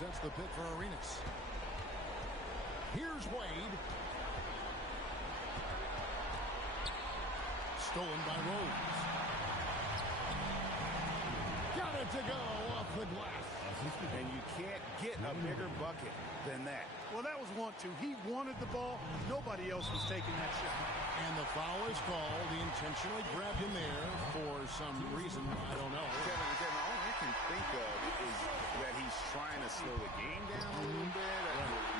sets the pick for Arenas. Here's Wade. Stolen by Rose. Got it to go off the glass. And you can't get a bigger bucket than that. Well, that was 1-2. He wanted the ball. Nobody else was taking that shot. And the foul is called. He intentionally grabbed him there for some reason. I don't know. Kevin, all I can think of is that he's trying to slow the game down a little bit.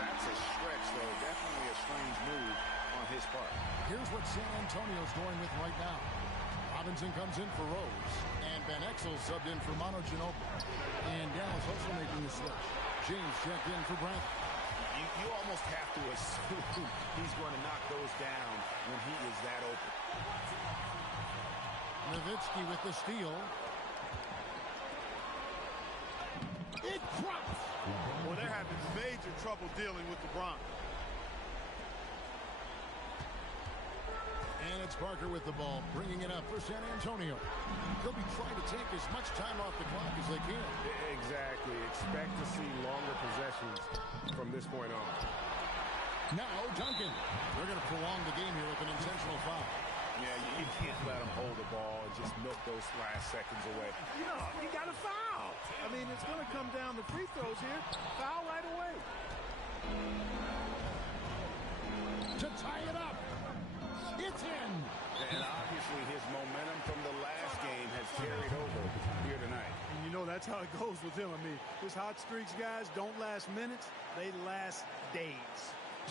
That's a stretch, though. Definitely a strange move on his part. Here's what San Antonio's going with right now. Robinson comes in for Rose. And Van Exel subbed in for Manu Ginobili. And Dallas also making the switch. James checked in for Bradley. You almost have to assume he's going to knock those down when he is that open. Nowitzki with the steal. It drops. Well, they're having major trouble dealing with LeBron. And it's Parker with the ball, bringing it up for San Antonio. They'll be trying to take as much time off the clock as they can. Exactly. Expect to see longer possessions from this point on. Now Duncan. They're going to prolong the game here with an intentional foul. Yeah, you can't let him hold the ball and just milk those last seconds away. No, you got to foul. I mean, it's going to come down to free throws here. Foul right away. To tie it up. It's in. And obviously his momentum from the last game has carried over here tonight. And you know that's how it goes with him. I mean, his hot streaks, guys, don't last minutes. They last days.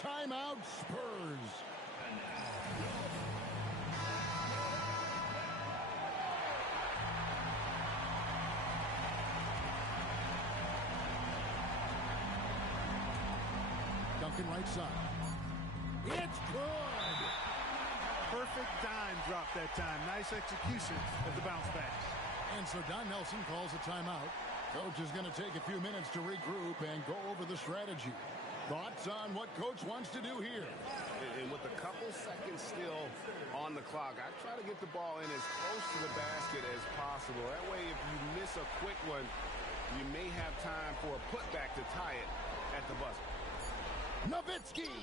Timeout Spurs. Duncan right side. It's good. Perfect dime drop that time. Nice execution of the bounce pass. And so Don Nelson calls a timeout. Coach is going to take a few minutes to regroup and go over the strategy. Thoughts on what Coach wants to do here? And with a couple seconds still on the clock, I try to get the ball in as close to the basket as possible. That way, if you miss a quick one, you may have time for a putback to tie it at the buzzer. Nowitzki!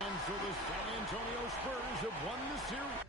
And so the San Antonio Spurs have won the series.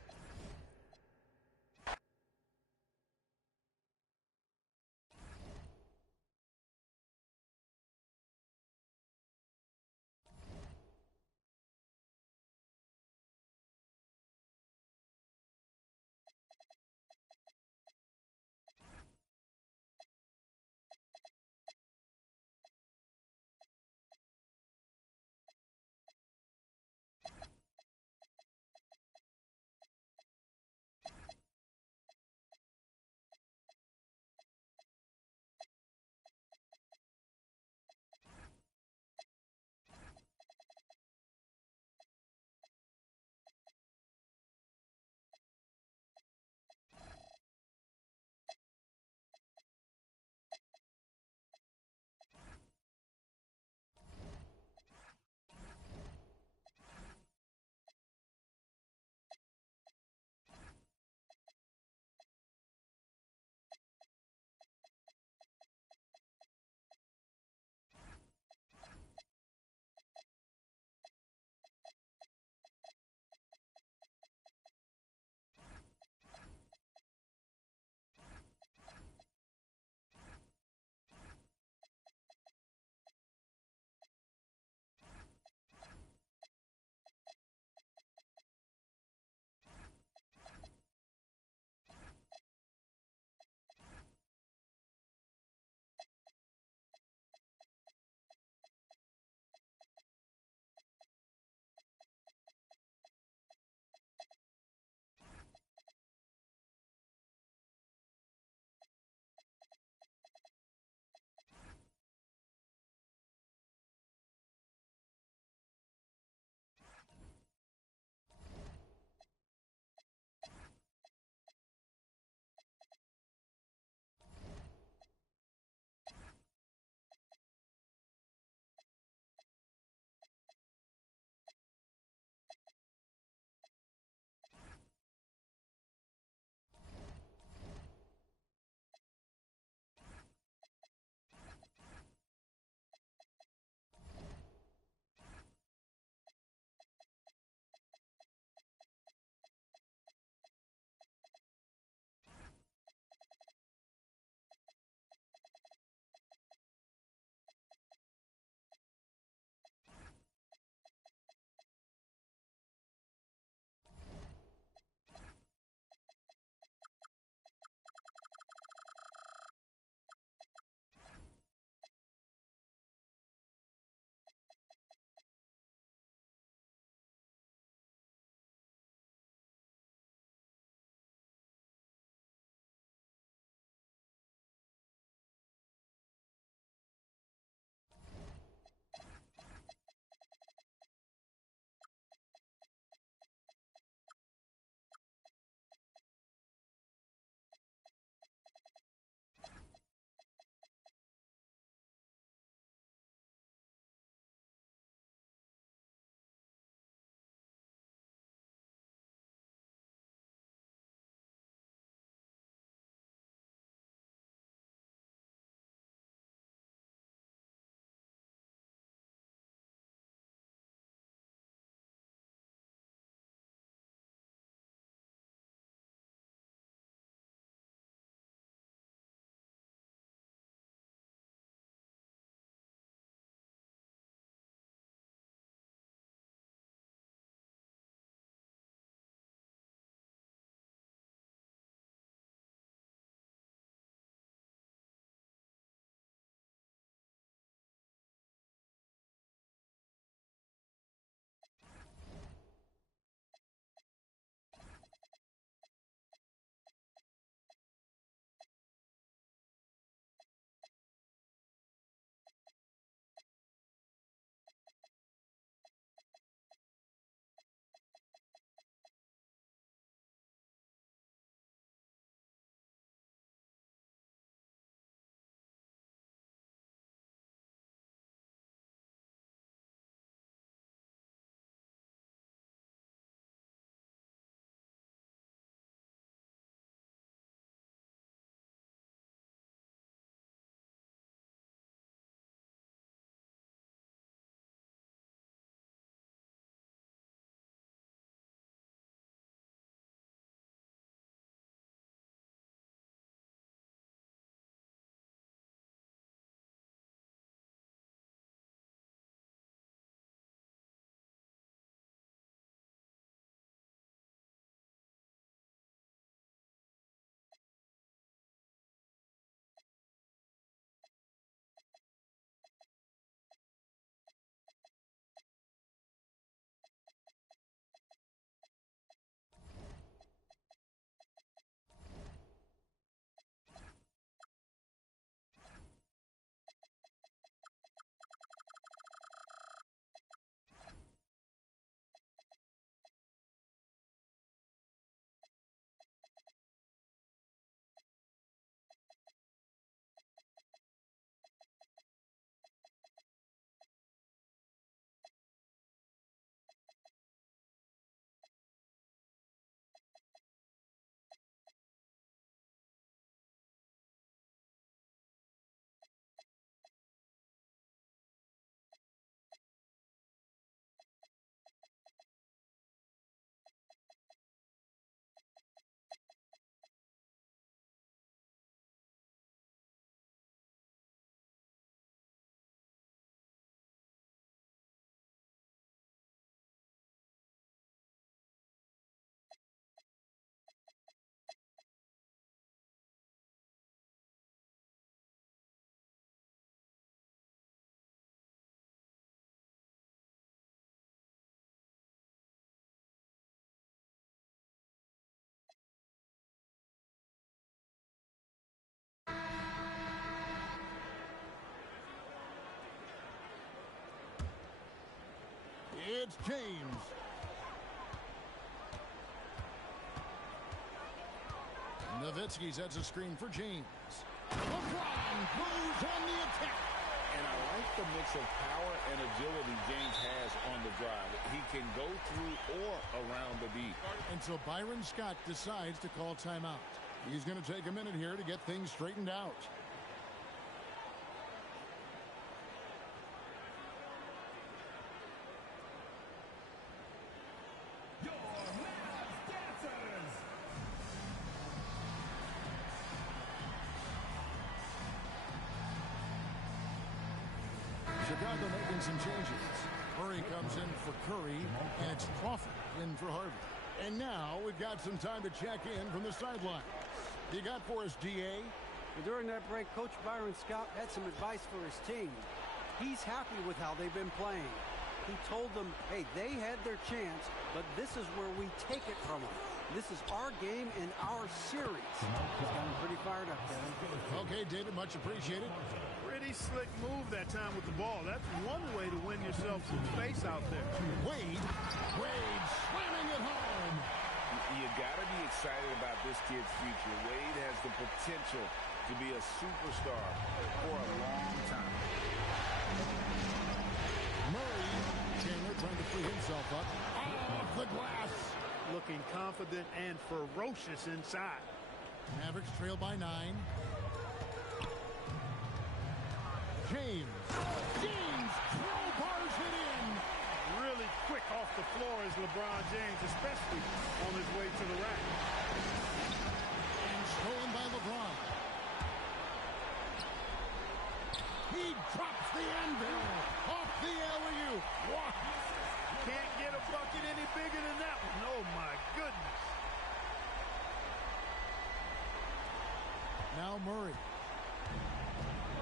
It's James. Nowitzki sets a screen for James. LeBron goes on the attack. And I like the mix of power and agility James has on the drive. He can go through or around the beat. Until Byron Scott decides to call timeout. He's going to take a minute here to get things straightened out. Chicago making some changes. Murray comes in for Curry, and it's Crawford in for Harvey. And now we've got some time to check in from the sideline. You got for us, D.A.? During that break, Coach Byron Scott had some advice for his team. He's happy with how they've been playing. He told them, hey, they had their chance, but this is where we take it from them. This is our game and our series. He's gotten pretty fired up there. Okay, David, much appreciated. Pretty slick move that time with the ball. That's one way to win yourself some space out there. Wade slamming it home. You got to be excited about this kid's future. Wade has the potential to be a superstar for a long time. Murray, Chandler trying to free himself up. Off the glass. Looking confident and ferocious inside. Mavericks trail by 9. James crowbars it in. Really quick off the floor is LeBron James, especially on his way to the rack. And stolen by LeBron. He drops the anvil off the alley-oop. What? Can't get a bucket any bigger than that one. Oh, my goodness. Now Murray.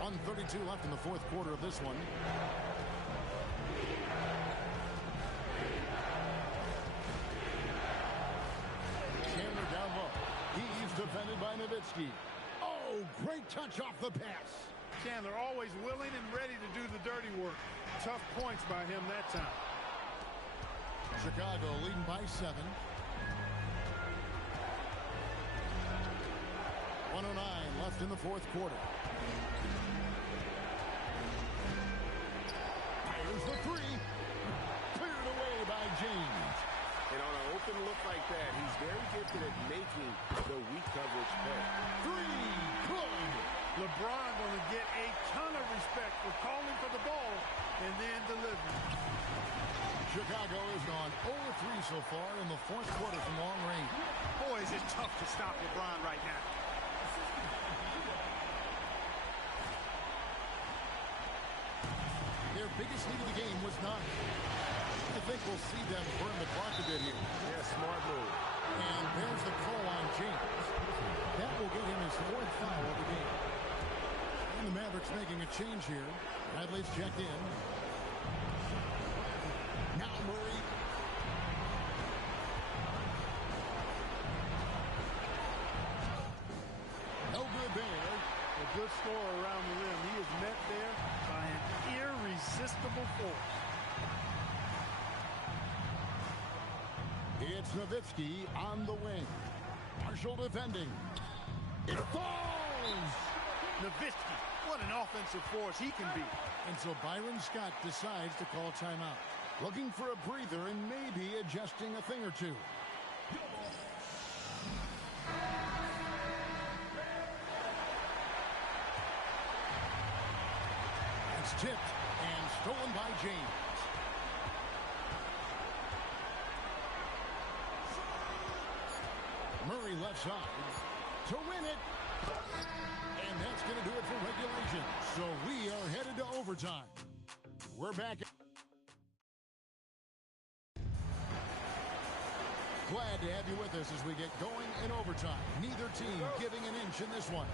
1:32 left in the fourth quarter of this one. Chandler down low. He's defended by Nowitzki. Oh, great touch off the pass. Chandler always willing and ready to do the dirty work. Tough points by him that time. Chicago leading by 7. 1:09 left in the fourth quarter. Fires the 3. Cleared away by James. And on an open look like that, he's very gifted at making the weak coverage play. 3. Good. LeBron going to get a ton of respect for calling for the ball and then delivering. Chicago has gone 0-3 so far in the fourth quarter from long range. Boy, is it tough to stop LeBron right now. Their biggest lead of the game was 9. I think we'll see them burn the clock a bit here. Yeah, smart move. And there's the call on James. That will get him his 4th foul of the game. And the Mavericks making a change here. Bradley's checked in. Now Murray. No good there. A good score around the rim. He is met there by an irresistible force. It's Nowitzki on the wing. Marshall defending. It falls! Nowitzki, what an offensive force he can be. Until Byron Scott decides to call timeout. Looking for a breather and maybe adjusting a thing or two. It's tipped and stolen by James. Murray left side to win it. And that's going to do it for regulation. So we are headed to overtime. We're back. Glad to have you with us as we get going in overtime. Neither team giving an inch in this one.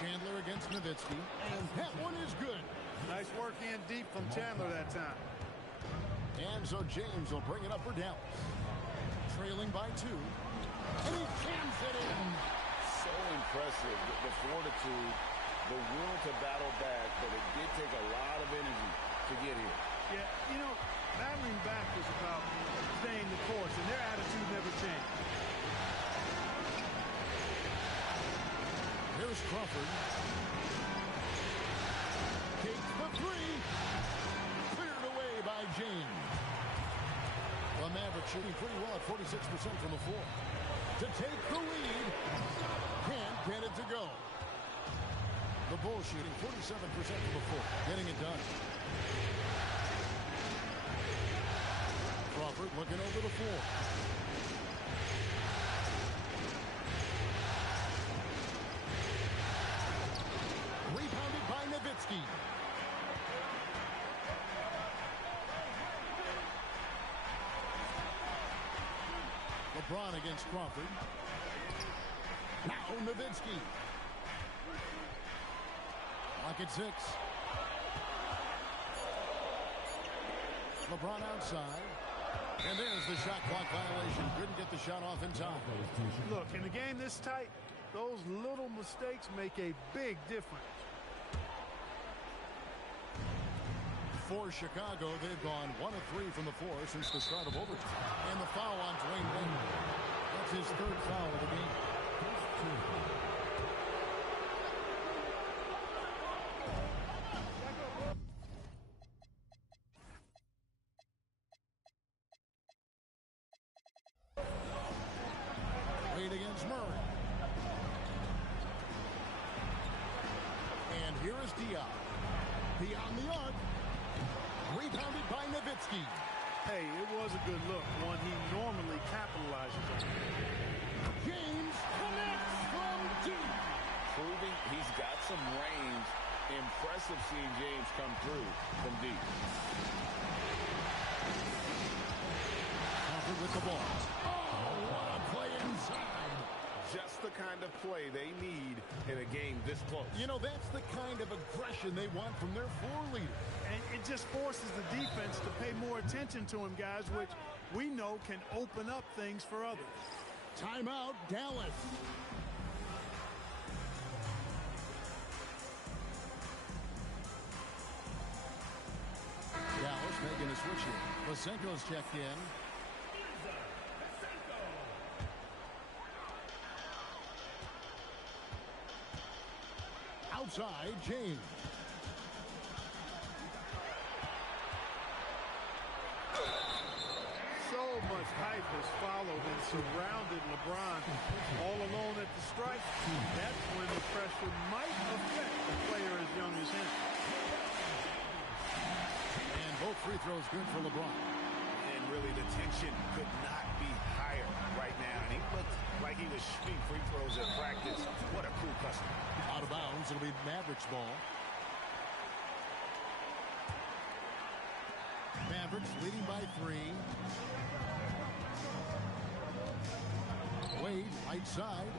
Chandler against Nowitzki. And that one is good. Nice work in deep from Chandler that time. And so James will bring it up for Dallas. Trailing by 2. And he jams it in. So impressive, the fortitude, the will to battle back, but it did Crawford. Takes the three. Cleared away by James. The Mavericks shooting pretty well at 46% from the floor. To take the lead. Can't get it to go. The Bulls shooting 47% from the floor. Getting it done. Crawford looking over the floor. Rebounded by Nowitzki. LeBron against Crawford. Now Nowitzki. Lock at 6. LeBron outside. And there's the shot clock violation. Couldn't get the shot off in time. Look, in a game this tight, those little mistakes make a big difference. For Chicago, they've gone 1 of 3 from the floor since the start of overtime. And the foul on Dwayne Wade. That's his 3rd foul of the game. Wade against Murray. And here is Diop. Beyond the arc. Rebounded by Nowitzki. Hey, it was a good look, one he normally capitalizes on. James connects from deep. Proving he's got some range. Impressive seeing James come through from deep. Crawford with the ball. Oh, what a play inside. Just the kind of play they need in a game this close. You know, that's the kind of aggression they want from their floor leader. And it just forces the defense to pay more attention to him, guys, which we know can open up things for others. Timeout, Dallas. Dallas making a switch here. Vasenko's checked in. Outside, James. So much hype has followed and surrounded LeBron all alone at the stripe. That's when the pressure might affect a player as young as him. And both free throws good for LeBron. And really the tension could not be higher right now. And he looked like he was shooting free throws at practice. What a cool customer. Out of bounds, it'll be Mavericks ball. Mavericks leading by 3. Wade, right side.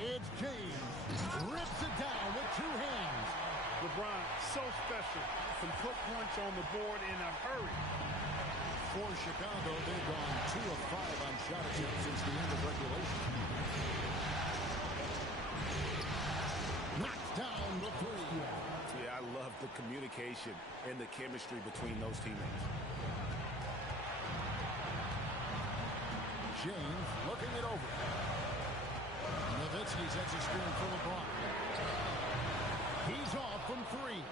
It's James. Rips it down with 2 hands. LeBron, so special. Can put points on the board in a hurry. For Chicago, they've gone 2 of 5 on shot attempts since the end of regulation. Knocks down the 3. Yeah, I love the communication and the chemistry between those teammates. James looking it over. Nowitzki sets a screen for LeBron. He's off from 3.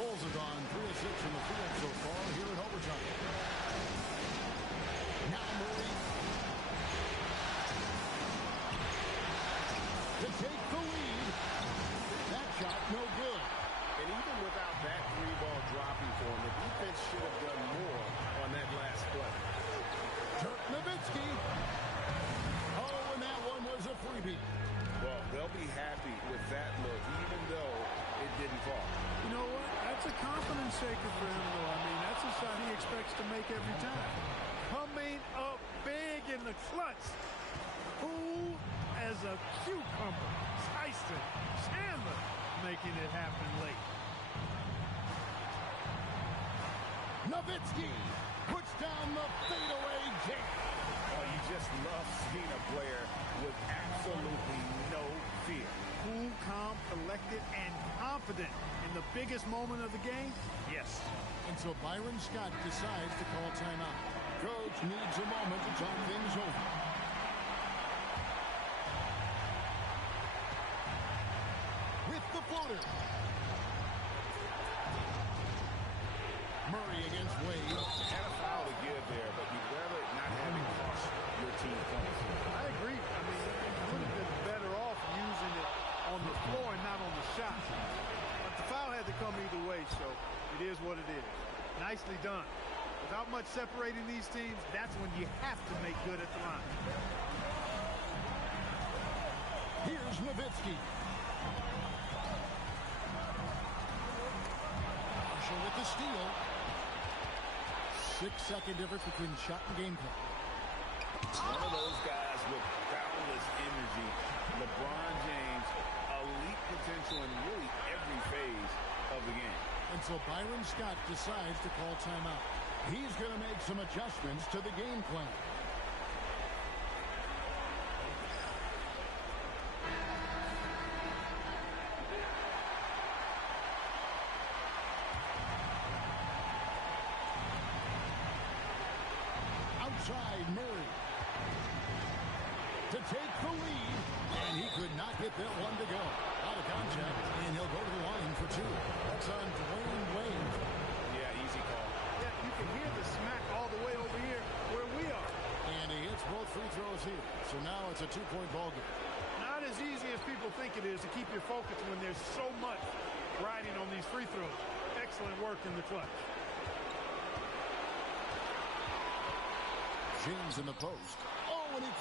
Bulls have gone 3 of 6 from the field so far here in overtime. Now Murray. To take the lead. That shot no good. And even without that 3-ball dropping for him, the defense should have done more on that last play. Dirk Nowitzki. Oh, and that one was a freebie. Well, they'll be happy with that look, even though it didn't fall. You know what? That's a confidence shaker for him, though. I mean, that's a shot he expects to make every time. Coming up big in the clutch. Cool as a cucumber. Tyson Chandler making it happen late. Nowitzki puts down the fadeaway kick. Oh, you just love seeing a player with absolutely no fear. Cool, calm, collected, and confident in the biggest moment of the game? Yes. Until Byron Scott decides to call timeout. Coach needs a moment to talk things over. Schroeder. Murray against Wade. Had a foul to give there, but you'd rather not have it cost your team points. I agree. I mean, you would have been better off using it on the floor and not on the shot. But the foul had to come either way, so it is what it is. Nicely done. Without much separating these teams, that's when you have to make good at the line. Here's Nowitzki. Marshall with the steal. 6-second difference between shot and game clock. One of those guys with boundless energy. LeBron James, elite potential in really every phase of the game. And so Byron Scott decides to call timeout. He's going to make some adjustments to the game plan. Outside Murray to take the lead, and he could not get that one to go. Out of contact, and he'll go to the line for two. That's on Dwayne Wade. Yeah, easy call. Yeah, you can hear the smack all the way over here where we are. And he hits both free throws here. So now it's a two-point ball game. Not as easy as people think it is to keep your focus when there's so much riding on these free throws. Excellent work in the clutch. James in the post. Oh, and he